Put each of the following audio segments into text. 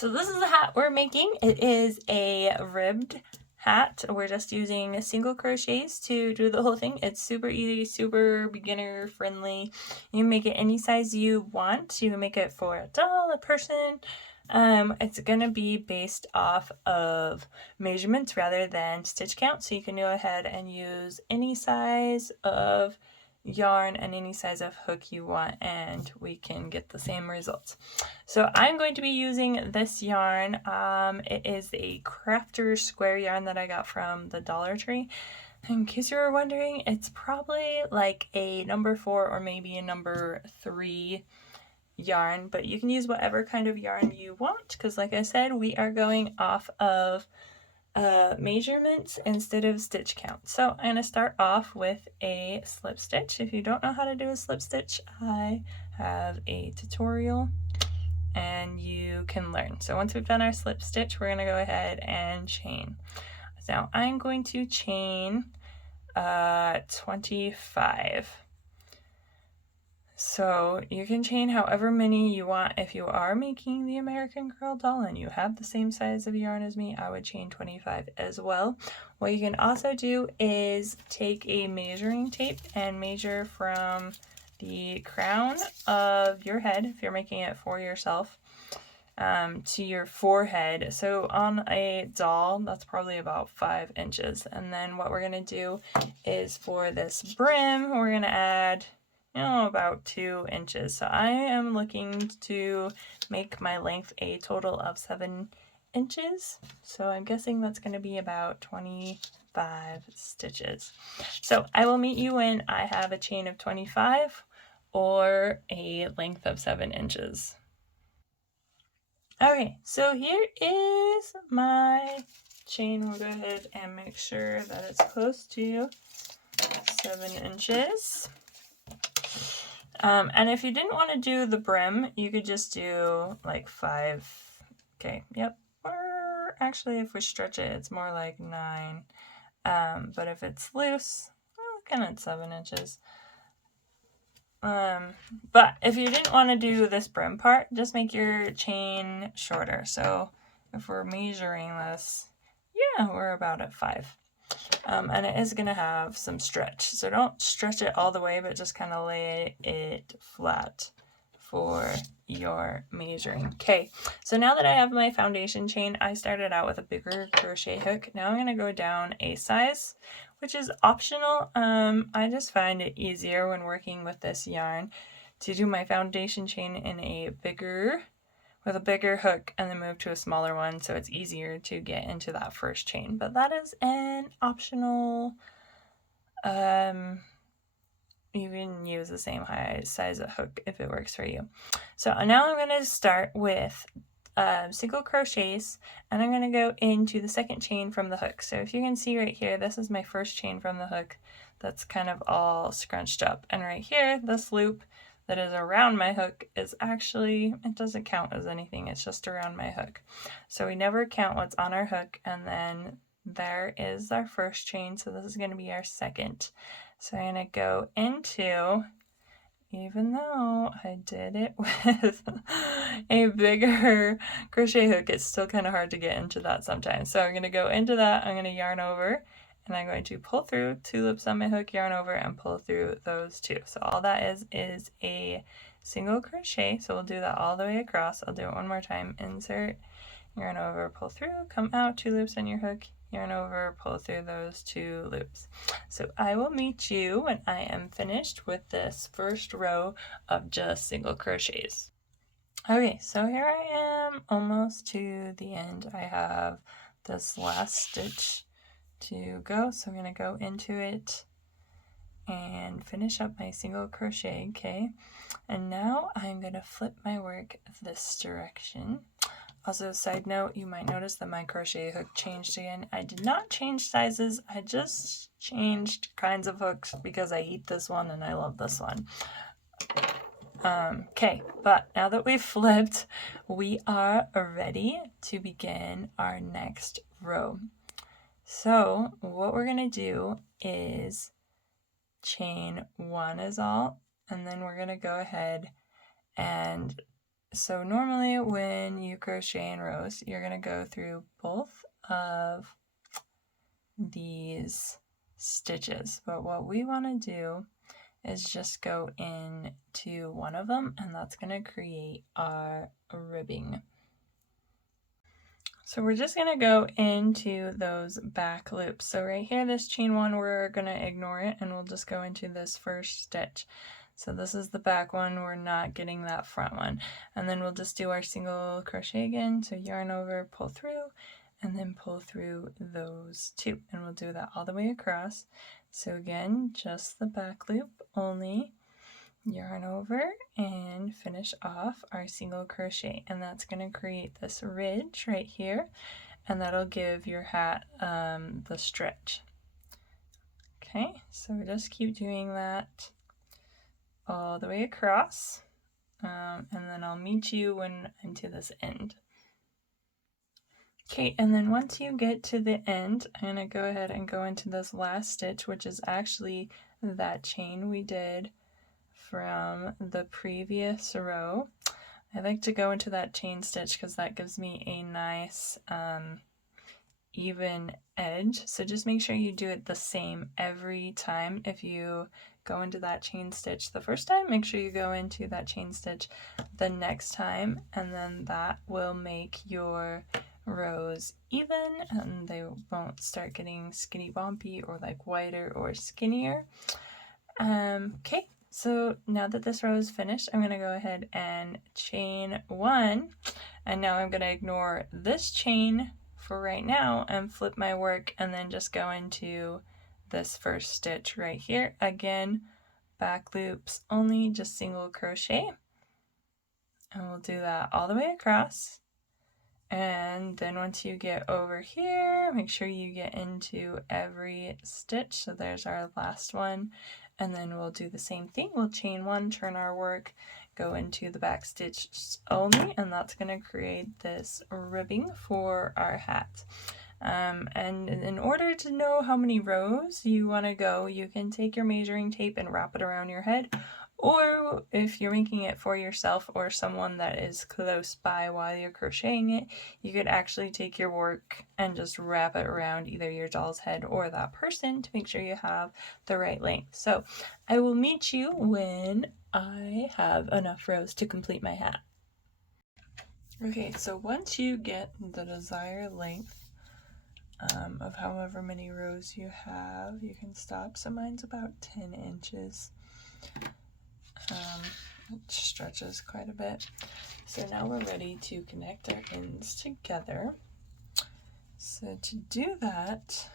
So this is the hat we're making. It is a ribbed hat. We're just using single crochets to do the whole thing. It's super easy, super beginner friendly. You can make it any size you want. You can make it for a doll, a person. It's gonna be based off of measurements rather than stitch count. So you can go ahead and use any size of yarn and any size of hook you want, and we can get the same results. So I'm going to be using this yarn. It is a crafter square yarn that I got from the Dollar Tree. In case you were wondering, it's probably like a number 4 or maybe a number 3 yarn, but you can use whatever kind of yarn you want, because like I said, we are going off of measurements instead of stitch count. So I'm going to start off with a slip stitch. If you don't know how to do a slip stitch, I have a tutorial and you can learn. So once we've done our slip stitch, we're going to go ahead and chain. Now I'm going to chain 25. So you can chain however many you want. If you are making the American Girl doll and you have the same size of yarn as me, I would chain 25 as well. What you can also do is take a measuring tape and measure from the crown of your head, if you're making it for yourself, to your forehead. So on a doll, that's probably about 5 inches. And then what we're going to do is for this brim, we're going to add about 2 inches. So I am looking to make my length a total of 7 inches. So I'm guessing that's going to be about 25 stitches. So I will meet you when I have a chain of 25 or a length of 7 inches. Okay, so here is my chain. We'll go ahead and make sure that it's close to 7 inches. And if you didn't want to do the brim, you could just do like 5. Okay, yep. Or actually, if we stretch it, it's more like 9. But if it's loose, kind of 7 inches. But if you didn't want to do this brim part, just make your chain shorter. So if we're measuring this, yeah, we're about at 5. And it is going to have some stretch. So don't stretch it all the way, but just kind of lay it flat for your measuring. Okay, so now that I have my foundation chain, I started out with a bigger crochet hook. Now I'm going to go down a size, which is optional. I just find it easier when working with this yarn to do my foundation chain in with a bigger hook and then move to a smaller one, so it's easier to get into that first chain. But that is an optional. You can use the same size of hook if it works for you. So now I'm going to start with single crochets, and I'm going to go into the second chain from the hook. So if you can see right here, this is my first chain from the hook that's kind of all scrunched up, and right here, this loop that is around my hook is actually, it doesn't count as anything, it's just around my hook. So we never count what's on our hook, and then there is our first chain, so this is going to be our second. So I'm going to go into, even though I did it with a bigger crochet hook, it's still kind of hard to get into that sometimes. So I'm going to go into that, I'm going to yarn over, and I'm going to pull through 2 loops on my hook, yarn over, and pull through those 2. So all that is a single crochet. So we'll do that all the way across. I'll do it one more time. Insert, yarn over, pull through, come out, 2 loops on your hook, yarn over, pull through those 2 loops. So I will meet you when I am finished with this first row of just single crochets. Okay, so here I am almost to the end. I have this last stitch to go, so I'm going to go into it and finish up my single crochet. Okay, and now I'm going to flip my work this direction. Also, side note, you might notice that my crochet hook changed again. I did not change sizes, I just changed kinds of hooks because I hate this one and I love this one. Okay, but now that we've flipped, we are ready to begin our next row. So what we're going to do is chain 1 is all, and then we're going to go ahead and So normally when you crochet in rows, you're going to go through both of these stitches, but what we want to do is just go into one of them, and that's going to create our ribbing. So we're just going to go into those back loops. So right here, this chain one, we're going to ignore it, and we'll just go into this first stitch. So this is the back one, we're not getting that front one. And then we'll just do our single crochet again. So yarn over, pull through, and then pull through those two. And we'll do that all the way across. So again, just the back loop only. Yarn over and finish off our single crochet, and that's going to create this ridge right here, and that'll give your hat the stretch. Okay, so we just keep doing that all the way across, and then I'll meet you when I'm to this end. Okay, and then once you get to the end, I'm going to go ahead and go into this last stitch, which is actually that chain we did from the previous row. I like to go into that chain stitch because that gives me a nice even edge. So just make sure you do it the same every time. If you go into that chain stitch the first time, make sure you go into that chain stitch the next time, and then that will make your rows even and they won't start getting skinny bumpy or like wider or skinnier. Okay, so now that this row is finished, I'm going to go ahead and chain one, and now I'm going to ignore this chain for right now and flip my work, and then just go into this first stitch right here. Again, back loops only, just single crochet, and we'll do that all the way across. And then once you get over here, make sure you get into every stitch. So there's our last one. And then we'll do the same thing. We'll chain one, turn our work, go into the back stitch only, and that's going to create this ribbing for our hat. And in order to know how many rows you want to go, you can take your measuring tape and wrap it around your head. Or if you're making it for yourself or someone that is close by while you're crocheting it, you could actually take your work and just wrap it around either your doll's head or that person to make sure you have the right length. So I will meet you when I have enough rows to complete my hat. Okay, so once you get the desired length of however many rows you have, you can stop. So mine's about 10 inches. It stretches quite a bit. So now we're ready to connect our ends together. So to do that,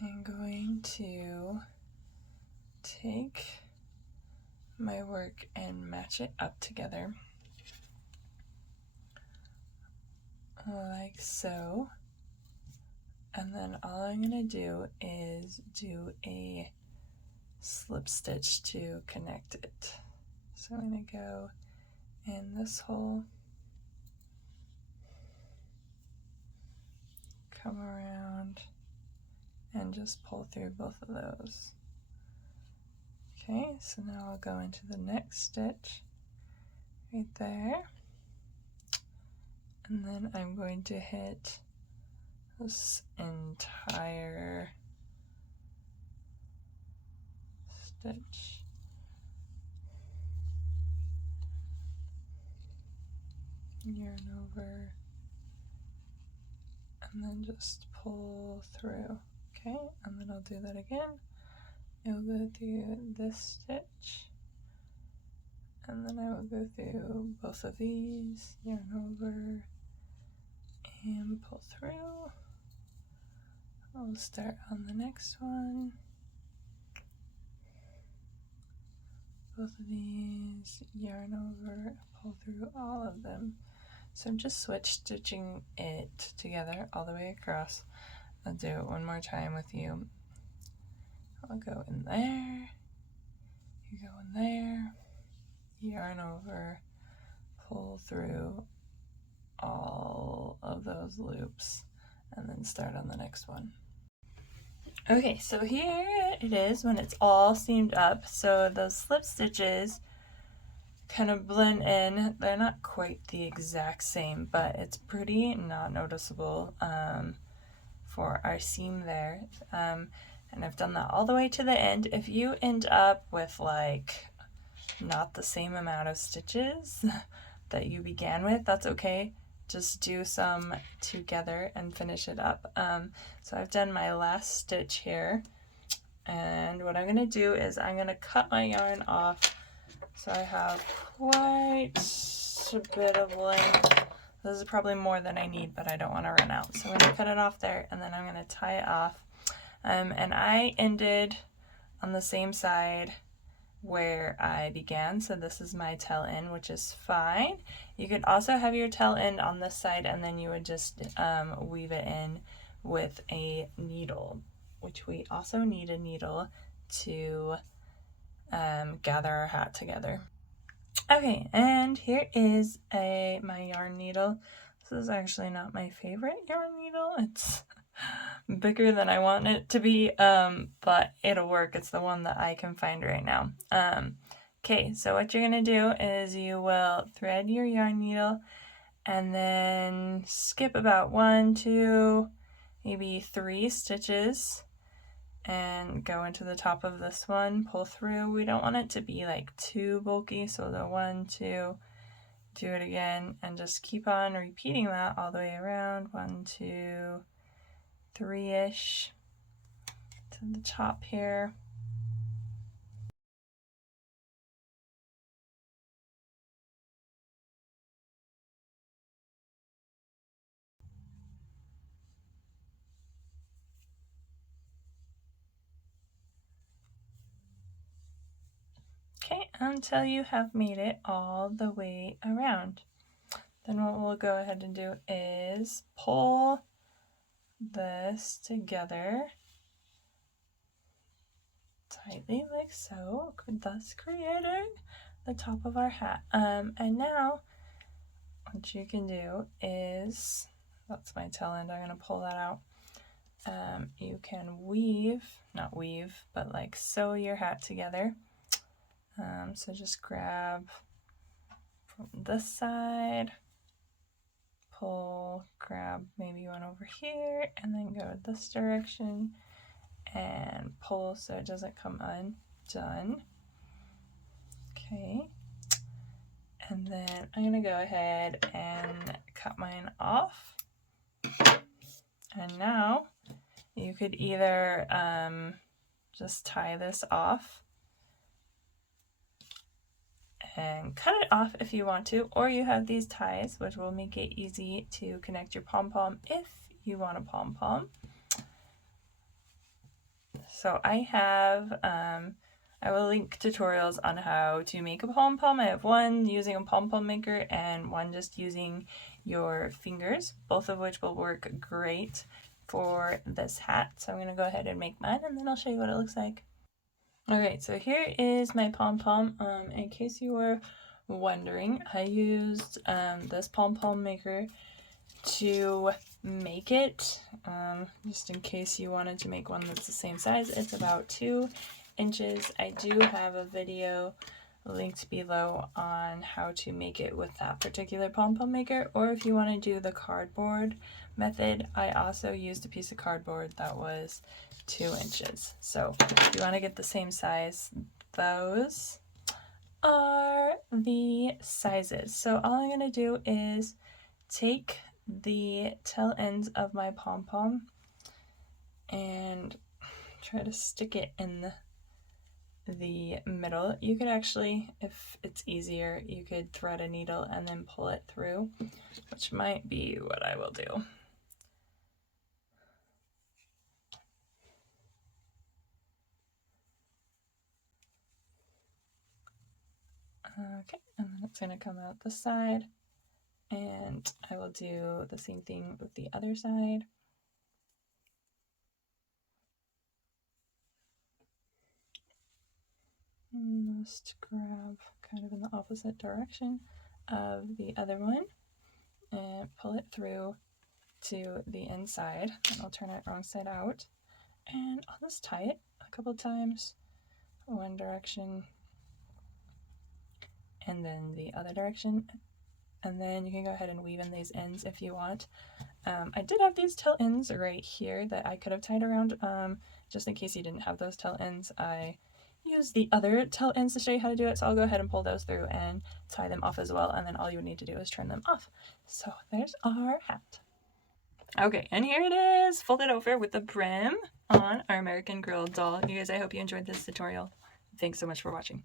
I'm going to take my work and match it up together like so. And then all I'm going to do is do a slip stitch to connect it. So I'm going to go in this hole, come around, and just pull through both of those. Okay, so now I'll go into the next stitch right there, and then I'm going to hit this entire stitch. Yarn over, and then just pull through. Okay, and then I'll do that again. I'll go through this stitch, and then I will go through both of these, yarn over, and pull through. I'll start on the next one. Both of these, yarn over, pull through all of them. So I'm just switch stitching it together all the way across. I'll do it one more time with you. I'll go in there, you go in there, yarn over, pull through all of those loops, and then start on the next one. Okay, so here it is when it's all seamed up. So those slip stitches kind of blend in. They're not quite the exact same, but it's pretty not noticeable for our seam there. And I've done that all the way to the end. If you end up with like not the same amount of stitches that you began with, that's okay. Just do some together and finish it up. So I've done my last stitch here, and what I'm going to do is I'm going to cut my yarn off so I have quite a bit of length. This is probably more than I need, but I don't want to run out. So I'm going to cut it off there, and then I'm going to tie it off. And I ended on the same side where I began, so this is my tail end, which is fine. You could also have your tail end on this side, and then you would just weave it in with a needle, which we also need a needle to gather our hat together. Okay, and here is my yarn needle. This is actually not my favorite yarn needle. It's bigger than I want it to be, but it'll work. It's the one that I can find right now. Okay, so what you're gonna do is you will thread your yarn needle and then skip about 1, 2, maybe 3 stitches and go into the top of this one, pull through. We don't want it to be like too bulky, so the 1, 2, do it again, and just keep on repeating that all the way around. 1, 2, 3-ish to the top here. Okay, until you have made it all the way around. Then what we'll go ahead and do is pull this together tightly like so, thus creating the top of our hat. And now what you can do is, that's my tail end, I'm going to pull that out. You can not weave, but like sew your hat together. So just grab from this side, pull, grab maybe one over here, and then go this direction and pull so it doesn't come undone. Okay, and then I'm gonna go ahead and cut mine off. And now you could either just tie this off and cut it off if you want to, or you have these ties which will make it easy to connect your pom-pom if you want a pom-pom. So I have, I will link tutorials on how to make a pom-pom. I have one using a pom-pom maker and one just using your fingers, both of which will work great for this hat. So I'm going to go ahead and make mine, and then I'll show you what it looks like. Okay, so here is my pom-pom. In case you were wondering, I used this pom-pom maker to make it, just in case you wanted to make one that's the same size. It's about 2 inches. I do have a video linked below on how to make it with that particular pom-pom maker, or if you want to do the cardboard method, I also used a piece of cardboard that was 2 inches. So if you want to get the same size, those are the sizes. So all I'm going to do is take the tail ends of my pom-pom and try to stick it in the middle. You could actually, if it's easier, you could thread a needle and then pull it through, which might be what I will do. Okay, and then it's going to come out this side, and I will do the same thing with the other side. And just grab kind of in the opposite direction of the other one and pull it through to the inside, and I'll turn it wrong side out, and I'll just tie it a couple times, one direction and then the other direction, and then you can go ahead and weave in these ends if you want. I did have these tail ends right here that I could have tied around, just in case you didn't have those tail ends. I used the other tail ends to show you how to do it, so I'll go ahead and pull those through and tie them off as well, and then all you would need to do is turn them off. So there's our hat. Okay, and here it is, folded over with the brim on our American Girl doll. You guys, I hope you enjoyed this tutorial. Thanks so much for watching.